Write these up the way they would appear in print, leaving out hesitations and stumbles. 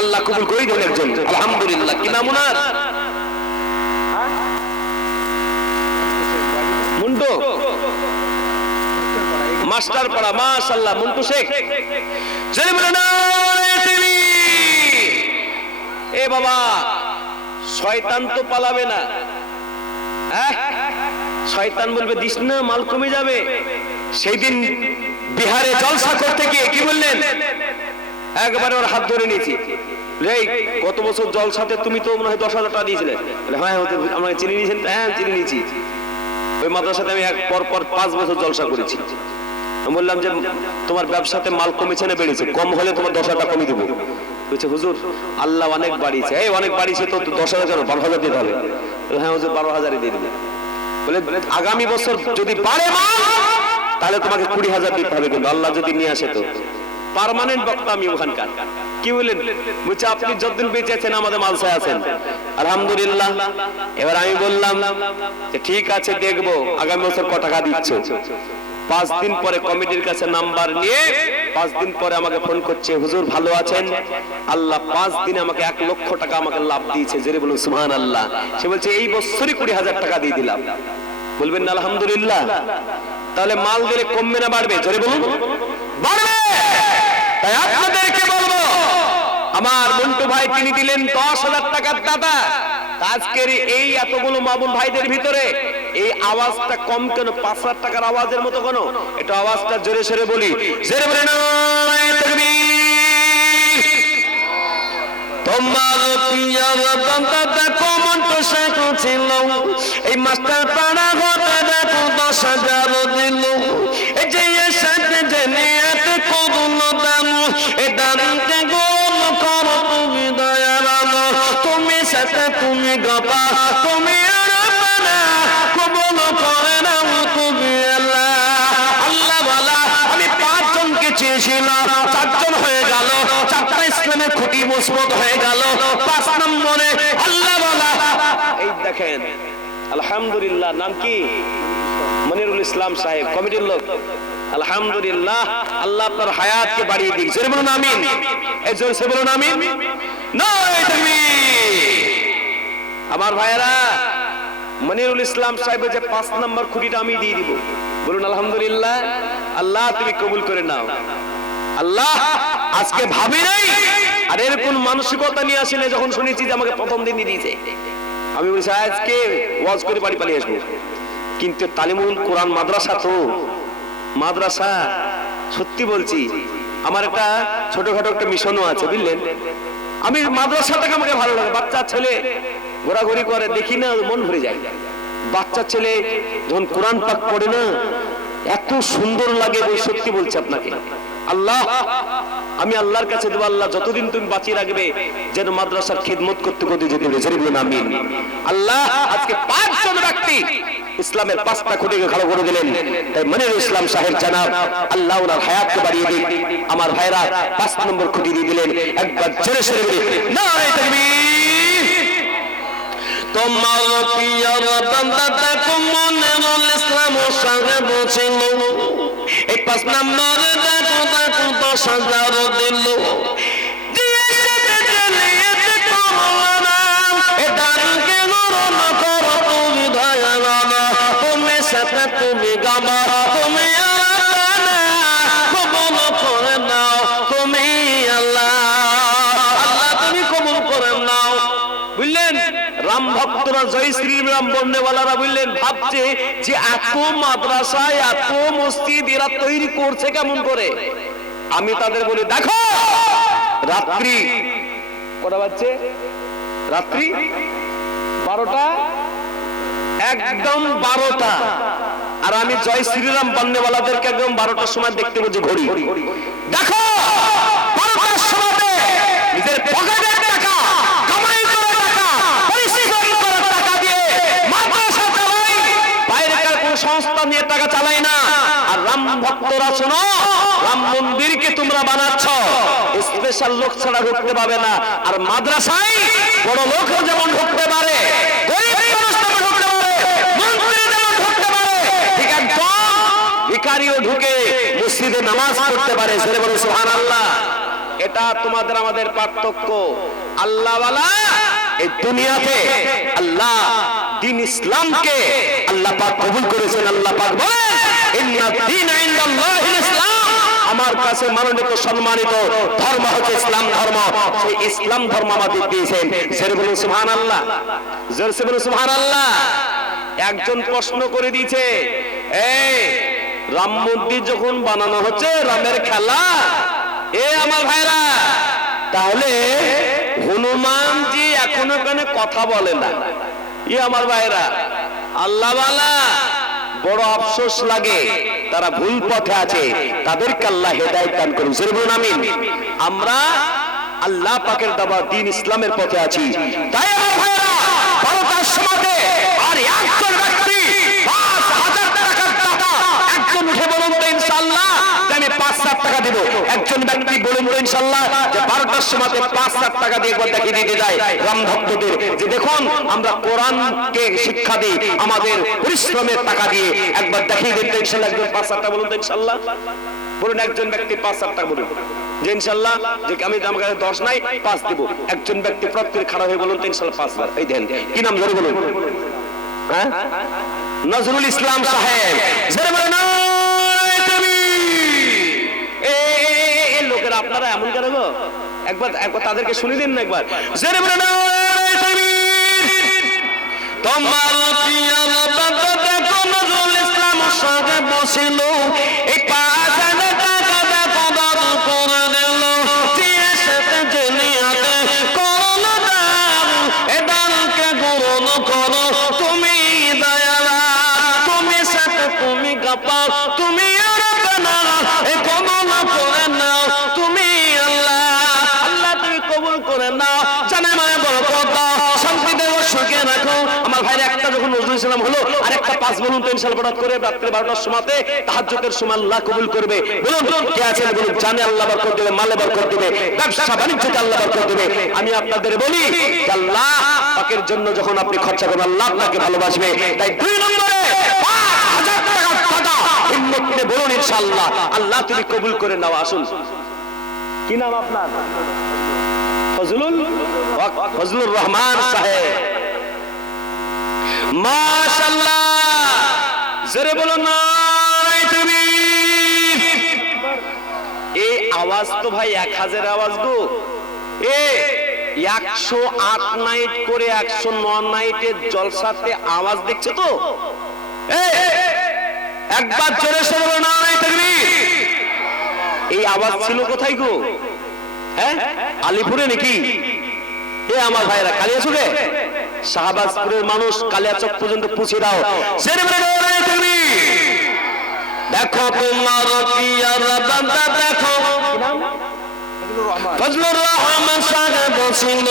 আল্লাহ কবুল করে দেন একজন আলহামদুলিল্লাহ। কি নাম ওনার? মুন্টু মাস্টার পাড়া, মাশাআল্লাহ মুন্টু শেখ। জয় বলেন এ বাবা, শয়তান তো পালাবে না, শয়তান বলবে দিস না মাল কমে যাবে। সেই দিন বিহারে জলসা করতে গিয়ে কি বললেন, একবারে ওর হাত ধরে নিয়েছি, কত বছর জলসাতে তুমি তো মনে হয় 10,000 টাকা দিয়েছিলে। হ্যাঁ আমাকে চিনি নিয়েছেন? হ্যাঁ চিনি নিয়েছি। ওই মাদ্রাসাতে আমি পর 5 বছর জলসা করেছি। আমি বললাম যে তোমার ব্যবসাতে মাল কমেছে না বেড়েছে? কম হলে তোমার 10,000 টাকা কমিয়ে দেবো। বলছে হুজুর আল্লাহ অনেক বাড়িয়েছে। এই অনেক বাড়িয়েছে তো 10,000 কেন, 12,000 দিতে হবে। হ্যাঁ হুজুর 12,000 দিয়ে দেবে। বলে আগামী বছর যদি বাড়ে মাল তাহলে তোমাকে 20,000 দিতে হবে, কিন্তু আল্লাহ যদি নিয়ে আসে তো। পার্মানেন্ট বক্তা আমি ওখানকার। কি বললেন? বলছে আপনি যতদিন বেঁচে আছেন আমাদের মালসায় আছেন আলহামদুলিল্লাহ। এবার আমি বললাম যে ঠিক আছে দেখবো আগামী বছর কত টাকা দিচ্ছ। 5 দিন পরে কমিটির কাছে নাম্বার নিয়ে 5 দিন পরে আমাকে ফোন করছে, হুজুর ভালো আছেন? আল্লাহ 5 দিনে আমাকে 1 লক্ষ টাকা আমাকে লাভ দিয়েছে। জেরে বলুন সুবহানাল্লাহ। সে বলছে এই বছরই 20,000 টাকা দিয়ে দিলাম। বলবেন না আলহামদুলিল্লাহ? তাহলে মাল দিলে কমবে না বাড়বে? জোরে বলুন বাড়বে। তাই আপনাদেরকে বলবো, আমার মন্টু ভাই তিনি দিলেন 10,000 টাকার দাদা। আজকের এই এতগুলো মামুন ভাইদের ভিতরে এই আওয়াজটা কম কেন? 5,000 টাকার আওয়াজের মতো কেন? এটা আওয়াজটা জোরে সরে বলি, জোরে বলে নারায়ে তাকবীর। তোমার পিয়ার বান্দা দেখো মন্টু শেখ ছিল, এই মাস্টার পাড়া হতে দেখো 10,000 দিল। এই যে সাথে যে নিয়ত করুন দান, এই দানকে গোল করো তুমি দয়াল। তুমি সাথে তুমি গপা তুমি আরামনা কবুল করে নাও তুমি আল্লাহ। আল্লাহ বলা আমি 5 জনকে চেয়েছিলাম, 4 জন হয়ে গেল, 4টা ইসলামের খুঁটি মজবুত হয়ে গেল। 5 নম্বরে আল্লাহ বলা এই দেখেন আলহামদুলিল্লাহ। নাম কি? মনিরুল ইসলাম সাহেব, কমিটির লোক। আলহামদুলিল্লাহ, আল্লাহ আপনার হায়াতকে বাড়িয়ে দিক। জোরে বলুন আমিন। এই জোরে বলুন আমিন। নারায়ে তাকবীর। আমার ভাইয়েরা, মনিরুল ইসলাম সাহেবের যে 5 নম্বর খুঁটিটা আমি দিয়ে দিব। বলুন আলহামদুলিল্লাহ। আল্লাহ তুমি কবুল করে নাও। আল্লাহ আজকে ভাবি নাই, আর এরকম মানসিকতা নিয়ে আসলে যখন শুনেছি যে আমাকে প্রথম দিনই দিয়েছে, আমি বলছি আজকে ওয়াজ করে বাড়ি পালিয়ে আসবো। কিন্তু তালিমুল কোরআন মাদ্রাসা তো মাদ্রাসা, সত্যি বলছি আমার একটা ছোটখাটো একটা মিশনও আছে বুঝলেন। আমি মাদ্রাসাটাকে আমাকে ভালো লাগে। বাচ্চা ছেলে ঘোরাঘুরি করে দেখি না মন ভরে যায়। বাচ্চা ছেলে যখন কোরআন পাক পড়ে না এত সুন্দর লাগে। সত্যি বলছি আপনাকে, আল্লাহ আমি আল্লাহর কাছে দেব, আল্লাহ যতদিন তুমি বাঁচিয়ে রাখবে যেন মাদ্রাসার খিদমত করতে করতে যেতে পারে। আমিন। আল্লাহ আজকে 5 জন ব্যক্তি ইসলামের 5টা খুঁটিকে ভালো করে দিলেন। তাই মনিরুল ইসলাম সাহেব জানাব আল্লাহ ওনার হায়াতকে বাড়িয়ে দিক। আমার ভাইরা 5 নম্বর খুঁটি দিয়ে দিলেন। একবার জোরে সরে বলি নারায়ে তাকবীর। তোমার পিয়ার বান্দা দেখো মনিরুল ইসলাম সাহেব ছিল, এই 5 নম্বরে দেখো দেখো 10,000 দিল। তুমি গামা তুমি কবুল করে নাও তুমি আল্লাহ। আল্লাহ তুমি কবুল করে নাও। বুঝলেন রাম ভক্তরা, জয় শ্রীরাম বন্দেওয়ালারা বুঝলেন ভাবছে যে এত মাদ্রাসা এত মসজিদ এরা তৈরি করছে কেমন করে। আমি তাদের বলি দেখো রাত্রি কটা বাজছে? রাত্রি 12টা, একদম 12টা। আর আমি জয় শ্রীরাম বান্নেওয়ালাদেরকে একদম 12টার সময় দেখতে বলছি ঘড়ি। দেখো 12টার সময় নিজের পকেটের টাকা কামাই করা টাকা পরিশ্রম করা টাকা দিয়ে মাদ্রাসা চালাই, বাইরেকার কোন সংস্থা নিয়ে টাকা চালাই না। আর রাম ভক্তরা শোনো, রাম মন্দিরকে তোমরা বানাচ্ছ, স্পেশাল লোক ছাড়া ঢুকতে পাবে না। আর মাদ্রাসায় বড় লোকও যেমন ঢুকতে পারে, ভিখারিও ঢুকে মসজিদে নামাজ পড়তে পারে। সুবহানাল্লাহ। এটা তোমাদের আমাদের পার্থক্য। আল্লাহওয়ালা এই দুনিয়াতে আল্লাহ দ্বীন ইসলামকে আল্লাহ পাক কবুল করেছেন। আল্লাহ পাক বলেন ইন্না দ্বীনা ইনদাল্লাহিল ইসলাম, আমার কাছে মনোনীত সম্মানিত ধর্ম হচ্ছে ইসলাম ধর্ম। সেই ইসলাম ধর্ম আমাদের দিয়েছেন। জোরে বলুন সুবহানাল্লাহ, জোরে বলুন সুবহানাল্লাহ। একজন প্রশ্ন করে দিয়েছে, এই রাম মন্দির যখন বানানো হচ্ছে, রামের খেলা, এ আমার ভাইরা, তাহলে হনুমানজি এখনো কেন কথা বলে না? ই আমার ভাইরা, আল্লাহওয়ালা বড় আফসোস লাগে, তারা ভুল পথে আছে, তাদেরকে আল্লাহ হেদায়েত দান করুন। জোরে বলুন আমিন। আমরা আল্লাহ পাকের দেওয়া দ্বীন ইসলামের পথে আছি। তাই আমার ভাইরা, 12টার সময়তে আর একজন ব্যক্তি 5,000 টাকার টাকা একজন উঠে বলুন তো ইনশাআল্লাহ যে আমি 5,000 টাকা দেব। একজন ব্যক্তি বলুন তো ইনশাআল্লাহ যে 12টার সময়তে 5,000 টাকা দিয়ে একবার দেখিয়ে দিতে যায় রাম ভক্তদের যে দেখুন আমরা কোরআনকে শিক্ষা দিই আমাদের পরিশ্রমের টাকা দিয়ে, একবার দেখিয়ে দিতে ইনশাআল্লাহ। একজন 5,000 টাকা বলুন তো ইনশাআল্লাহ। বলুন একজন ব্যক্তি 5,000 টাকা বলুন যে ইনশাআল্লাহ, যে আমি আমার কাছে 10 নাই 5 দেব। একজন ব্যক্তি প্রত্যেক খাড়া হয়ে বলুন তো ইনশাআল্লাহ 5,000। এই দেন, কি নাম ধরে বলুন? হ্যাঁ, নজরুল ইসলাম সাহেব। জোরে বলুন এই লোকেরা আপনারা এমন কেন গো? একবার তাদেরকে শুনে দিন না একবার। জোরে বলুন তোমার প্রিয় বাবা দেখো নজরুল ইসলাম সাহেব বসিল, এই 5,000 টাকা দেখো দান করে দিল, দিয়ে সাথে জেনিয়াতে করলো দান, এ দানকে গ্রহণ করো তুমি দয়ালা, তুমি সাথে তুমি গাপা, তুমি আর না এ কবুল করে নাও তুমি আল্লাহ, আল্লাহ তুমি কবুল করে নাও, জানে মানে বরকত দাও, শান্তি দেও, সুখে রাখো। আমার ভাইরা একটা যখন নজরুল ইসলাম হলো, আর একটা 5 বলুন তো ইনশাআল্লাহ বরাত করে রাত্রে 12টার সময়তে তাহাজ্জুদের সময় আল্লাহ কবুল করবে। বলুন কে আছেন বলুন? জানে আল্লাহ বরকত দেবে, মালে বরকত দেবে, ব্যবসা বাণিজ্যে আল্লাহ বরকত দেবে। আমি আপনাদের বলি আল্লাহ পাকের জন্য যখন আপনি খরচা করবেন আল্লাহ আপনাকে ভালোবাসবে। তাই 2 নম্বরে 5,000 টাকা হিম্মত নিয়ে বলুন ইনশাআল্লাহ আল্লাহ তুমি কবুল করে নাও। আসুন, কি নাম আপনার? ফজলুর রহমান সাহেব। মাশাআল্লাহ, জোরে বলুন না তুমি। এই আওয়াজ তো ভাই 1,000 আওয়াজ গো। 108 নাইট করে 109 নাইটের জলসাতে আওয়াজ দেখছো তো? একবার জোরে বলো না তুমি। এই আওয়াজ ছিল কোথায় গো? হ্যাঁ, আলিপুরে নাকি? এ আমার ভাইরা, কালিয়াচকে শাহবাজপুরের মানুষ কালিয়াচক পর্যন্ত পৌঁছে দাও। তুমি দেখো তোমার পিয়ার বান্দা দেখো ফজলুর রহমান সাহেব বসিল,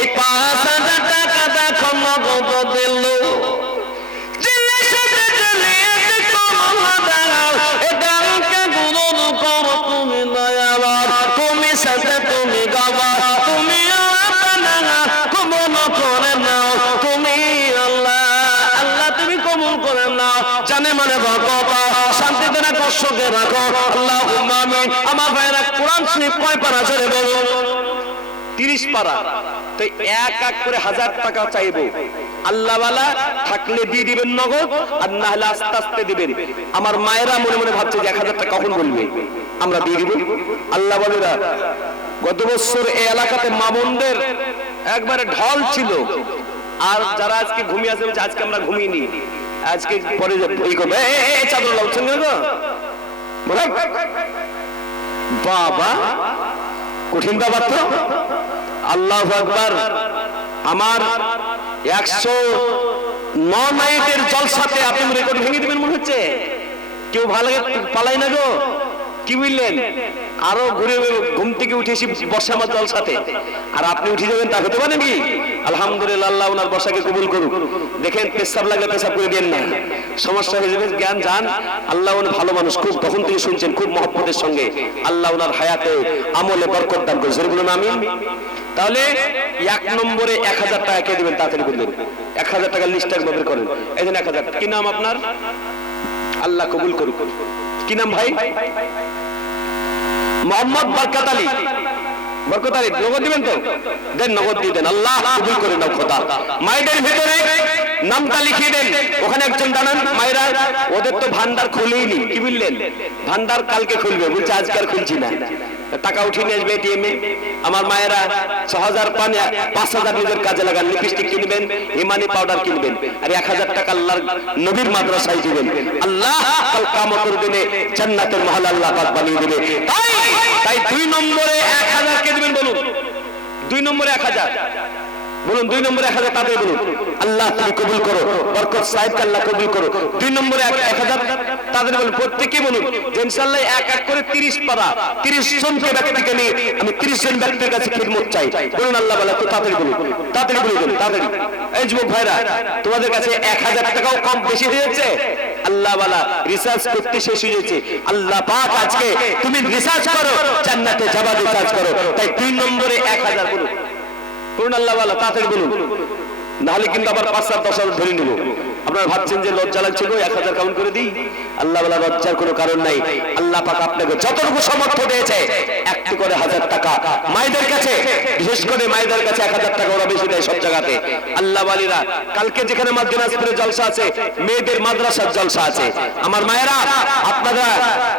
এই 5,000 টাকা দেখো নগদ দিল, তুমি সাথে তুমি গাবা, তুমি জানে মানে শান্তিতে রাখো, সুখে রাখো। আল্লাহুম্মা আমিন। আমার ভাইরা কোরআন শরীফ কয় পারা জোরে বলুন? 30 পারা। তো এক এক করে 1,000 টাকা চাইবো। আল্লাহওয়ালা থাকলে দিয়ে দিবেন নগদ, আর না হলে আস্তে আস্তে দিবেন। আমার মায়েরা মনে মনে ভাবছে যে 1,000 টাকা কখন বলবে, আমরা দিয়ে দিব। আল্লাহ বলেরা গত বছর এই এলাকাতে মামুনদের একবারে ঢল ছিল, আর যারা আজকে ঘুমিয়ে আছে বলছে আজকে আমরা ঘুমিয়ে নি, আজকে পরে এই করবে চাদর লাউছেন গো বাবা, কঠিন ব্যাপার তো। আল্লাহু আকবার। আমার 109 নাইটের জলসাতে আপনি রেকর্ড ভেঙে দিবেন মনে হচ্ছে। কেউ ভালো পালাই না গো, কি বুঝলেন? আরো ঘুরে ঘুম থেকে উঠে এসে বসে আমার জলসাতে, আর আপনি উঠে যাবেন তা হতে পারে নাকি? আলহামদুলিল্লাহ, আল্লাহ ওনার বসাকে কবুল করুক। দেখেন পেশাব লাগলে পেশাব করে দেন না, সমস্যা হয়ে যাবে, জ্ঞান যান। আল্লাহ ওনার ভালো মানুষ, খুব তখন থেকে শুনছেন খুব মহব্বতের সঙ্গে। আল্লাহ ওনার হায়াতে আমলে বরকত দান করে, জোরে বলুন আমিন। তাহলে 1 নম্বরে 1,000 টাকা কে দিবেন? তাড়াতাড়ি বললেন। 1,000 টাকার লিস্ট একবার বের করেন। এই যে 1,000। কি নাম আপনার? আল্লাহ কবুল করুক। কি নাম ভাই? মোহাম্মদ বরকত আলী। বরকত আলী নগদ দিবেন তো? দেন, নগদ দিয়ে দেন। আল্লাহ কবুল করে নাও খোদা। মায়েদের ভিতরে নামটা লিখিয়ে দেন। ওখানে একজন দাঁড়ান, মায়েরা ওদের তো ভান্ডার খুলেইনি, কি বললেন? ভান্ডার কালকে খুলবে, বলছে আজকে আর খুলছি না। টাকা উঠিয়ে নিয়ে আসবে এটিএমে। আমার মায়েরা 6000 পান, 5000 নিজের কাজে লাগান, লিপস্টিক কিনবেন, ইমানি পাউডার কিনবেন, আর 1000 টাকা আল্লাহর নবীর মাদ্রাসায় দিবেন। আল্লাহ কাল কিয়ামতের দিনে জান্নাতের মহল আল্লাহ পাক বানিয়ে দিবে। তাই 2 নম্বরে 1000 কে দিবেন বলুন? 2 নম্বরে 1000 বলুন, 2 নম্বরে 1000 তাদের বলুন। আল্লাহ তুমি কবুল করো, বরকত সাহেবকে আল্লাহ কবুল করো। 2 নম্বরে 1000 তাদের বলুন, প্রত্যেককে বলুন যে ইনশাআল্লাহ এক এক করে 30 পারা 30 জনকে ব্যক্তিকে নিয়ে আমি 30 জন ব্যক্তির কাছে খিদমত চাই। বলুন আল্লাহ বলে তো তাড়াতাড়ি বলুন, তাড়াতাড়ি বলুন, তাড়াতাড়ি। এই যুবক ভাইরা, তোমাদের কাছে 1000 টাকাও কম বেশি হয়েছে? আল্লাহ ওয়ালা রিসার্চ করতে শেষ হয়ে গেছে। আল্লাহ পাক আজকে তুমি রিসার্চ করো, জান্নাতে যাবা রিসার্চ করো। তাই 2 নম্বরে 1000 বলুন। বলুন আল্লাহ ওয়ালা, তাড়াতাড়ি বলুন, নাহলে কিন্তু আবার 5-10 ধরে নেব। আপনারা ভাবছেন যে লজ্জা লাগছে গো 1000 কাউন্ট করে দিই? আল্লাহ ওয়ালা লজ্জার কোনো কারণ নাই। আল্লাহ পাক আপনাকে যতটুকু সামর্থ্য দিয়েছে একটু করে 1000 টাকা মায়েদের কাছে, বিশেষ করে মায়েদের কাছে 1000 টাকা ওরা বেশি দেয় সব জায়গাতে। আল্লাহ ওয়ালিরা কালকে যেখানে দিনাজপুরে জলসা আছে, মেয়েদের মাদ্রাসার জলসা আছে, আমার মায়েরা আপনারা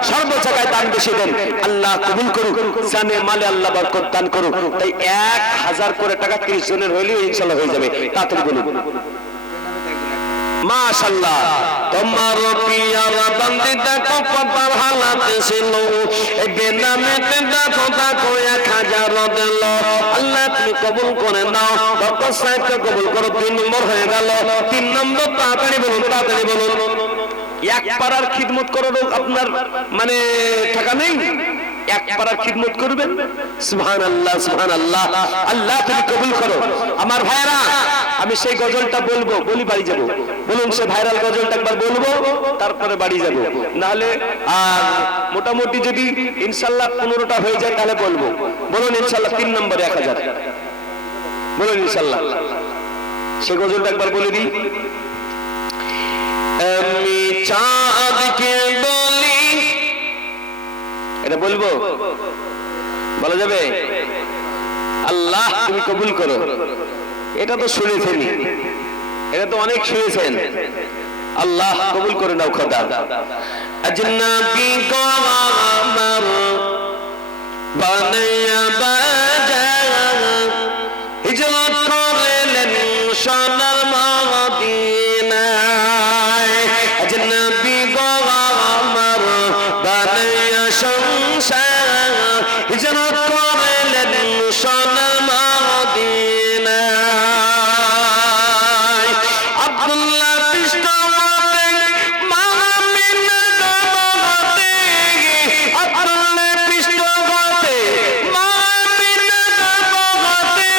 সর্ব জায়গায় দান বেশি দেন। আল্লাহ কবুল করুক, জানে মালে আল্লাহ বরকত দান করুক। তাই 1000 করে টাকা 30 জনের হইলেও ইনশাআল্লাহ হয়ে যাবে। তাড়াতাড়ি বলুন মাশাআল্লাহ। তোমার পিয়ার বান্দি দেখো কত হালাত ছিল, এই বেনামেতে দেখো দেখো 1000 দিল। আল্লাহ তুমি কবুল করে নাও, বরকত সাহেবকে কবুল করো। 2 নম্বর হয়ে গেল। 3 নম্বর তাড়াতাড়ি বলুন, তাড়াতাড়ি বলুন। এক পাড়ার খিদমত করো, আপনার মানে টাকা নেই, এক পাড়ার খিদমত করবেন। সুবহানাল্লাহ, সুবহানাল্লাহ। আল্লাহ তুমি কবুল করো। আমার ভাইরা, আমি সেই গজলটা বলবো, বলি বাড়ি যাব। বলুন সে ভাইরাল গজলটা একবার বলবো, তারপরে বাড়ি যাব। নাহলে আর মোটামুটি যদি ইনশাআল্লাহ 15টা হয়ে যায় তাহলে বলবো। বলুন ইনশাআল্লাহ 3 নম্বরে 1000 বলুন ইনশাআল্লাহ। সেই গজলটা একবার বলে দিই। আমি চাঁদকে বলি, এটা বলবো, বলা যাবে? আল্লাহ তুমি কবুল করো। এটা তো শুনেছেন, এটা তো অনেক শুনেছেন। আল্লাহ কবুল করে নাও খোদা। আজনাবি কো আমার বানায়া বাজা, হিজরত করলেন সোনার মদিনায়। আজনাবি কো আমার বানায়া সংসার, হিজরত করলেন সোনার মদিনায়। আব্দুল্লাহ পৃষ্ঠপোষে মামিনা জগতে, আব্দুল্লাহ পৃষ্ঠপোষে মামিনা জগতে,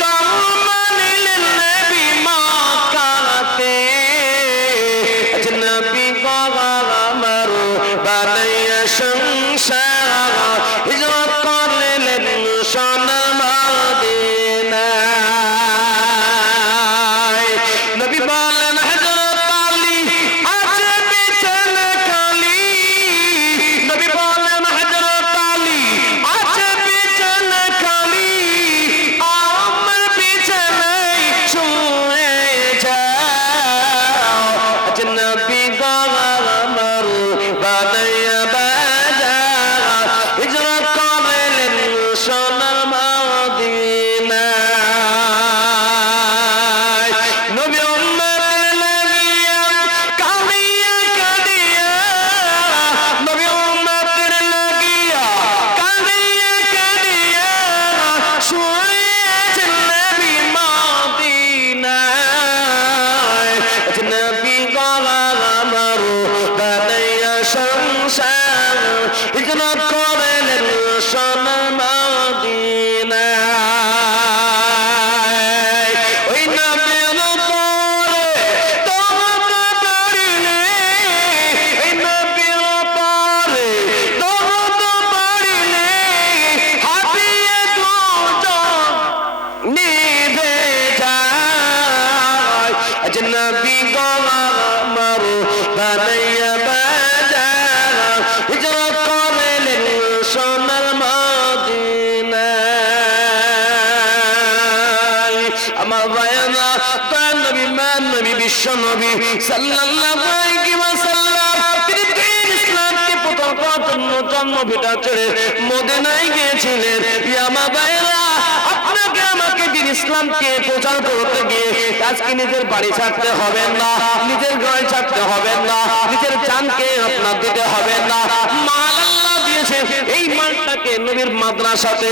জন্ম নিলেন নবী মক্কাতে। আজনবী গো আমার বানায়া সংসার, হিজরত করলেন সোনার মদিনায়। নবী বলেন হযরত আলী আছে বিছানা খালি, নবী বলেন হযরত আলী আছে বিছানা খালি, আমার বিছানায় শুয়ে যাও। আজনবী গো আমার বানায়া বাজা, হিজরত করলেন সোনার মদিনায়। নবী উম্মতের লাগিয়া কাঁদিয়া কাঁদিয়া, নবী উম্মতের লাগিয়া কাঁদিয়া কাঁদিয়া, শুয়েছেন নবী মদিনায়। নবী গো আমার বানায়া সংসার, হিজরত করলেন সোনার মদিনায়। ওই নবীর পরে দরুদ পড়িলে, ওই নবীর পরে দরুদ পড়িলে, হাবিয়ে দুজন নিভে যায়। আজনবী গো আমার বানায়া বাজা, হিজরত করলেন সোনার মদিনায়। আমার ভাইয়েরা, দয়ার নবী মান নবী বিশ্ব নবী সাল্লাল্লাহু আলাইহি ওয়াসাল্লাম তিনি দ্বীন ইসলামকে প্রচার করার জন্য জন্মভিটা ছেড়ে মদিনায় গিয়েছিলেন। আমার ভাইয়েরা, আপনাকে আমাকে দ্বীন ইসলামকে প্রচার করতে গিয়ে আজকে নিজের বাড়ি ছাড়তে হবে না, নিজের ঘর ছাড়তে হবে না, নিজের জানকে আপনার দিতে হবে না। মাল আল্লাহ দিয়েছে, এই মালটাকে নবীর মাদ্রাসাতে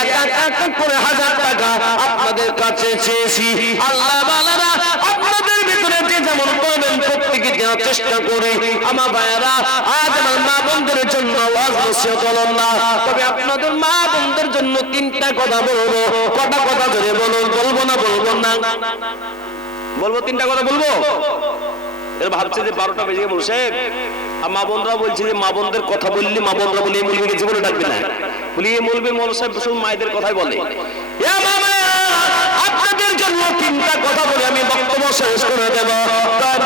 এক এক করে 1000 টাকা আপনাদের কাছে চেয়েছি। আল্লাহ বালারা, আপনাদের ভিতরে যে যেমন পাবেন প্রত্যেকে দেওয়ার চেষ্টা করি। আমার ভাইয়েরা, আজ আমার মা বোনদের জন্য ওয়াজ নসিহত হলো না, তবে আপনাদের মা বোনদের জন্য 3টা কথা বলবো। কটা কথা ধরে বলুন, বলবো না বলবো না? বলবো, 3টা কথা বলবো। এর ভাবছে যে 12টা বেজে বলছে। আর মা বোনরা বলছে যে মা বোনদের কথা বললি, মা বোনরা বলে মৌলবীকে জীবনে ডাকবে না, বলি এই মৌলবী মৌল সাহেব শুধু মায়েদের কথাই বলে। আপনাদের জন্য 3টা কথা বলে আমি বক্তব্য শেষ করে দেব।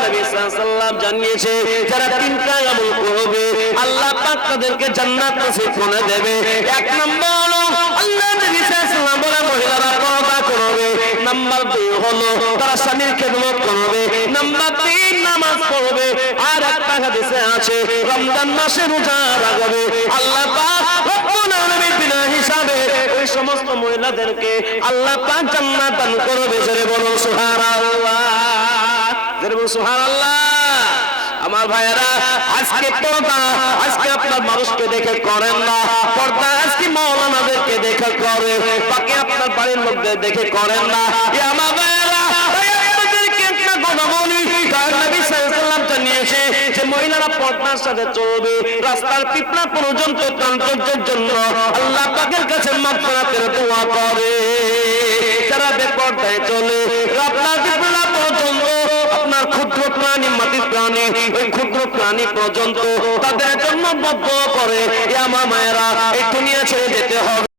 নবী সাল্লাল্লাহু আলাইহি ওয়াসাল্লাম জানিয়েছে, যারা 3টা আমল করবে আল্লাহ পাক তাদেরকে জান্নাত নসিব করে দেবে। 1 নম্বর হলো আল্লাহ নবী সাল্লাল্লাহু আলাইহি ওয়াসাল্লাম বলে মহিলারা পর্দা করবে। নাম্বার 2 হলো তারা স্বামীর খেদমত করবে। নাম্বার 3 নামাজ পড়বে। আর একটা হাদিসে আছে রমজান মাসে রোজা রাখবে। আল্লাহ পাক রব্বুল আলামিন বিনা হিসাবে ওই সমস্ত মহিলাদেরকে আল্লাহ পাক জান্নাত দান করবে। জোরে বলুন সুবহানাল্লাহ, জোরে বলুন সুবহানাল্লাহ। আমার ভাইয়েরা, আজকে পর্দা আজকে আপনার মানুষকে দেখে করেন না, পর্দা আজকে মাওলানাদেরকে দেখে করে, বাকি আপনার বাড়ির লোকদের দেখে করেন না। আমার ভাইয়েরা, আপনাদেরকে একটা কথা বলি, নবী সাল্লাল্লাহু আলাইহি ওয়াসাল্লাম জানিয়েছে যে মহিলারা পর্দার সাথে চলবে। রাস্তার পিপড়া পর্যন্ত প্রান্তরের জন্য আল্লাহ পাকের কাছে মাগফিরাতের দোয়া করে। যারা বেপরদায় চলে, রাস্তার পিপড়া পর্যন্ত আপনার ক্ষুদ্র প্রাণী, মাটির প্রাণী, ওই ক্ষুদ্র প্রাণী পর্যন্ত তাদের জন্য বদ্ধ করে। আমার মায়েরা, এই দুনিয়া ছেড়ে যেতে হবে।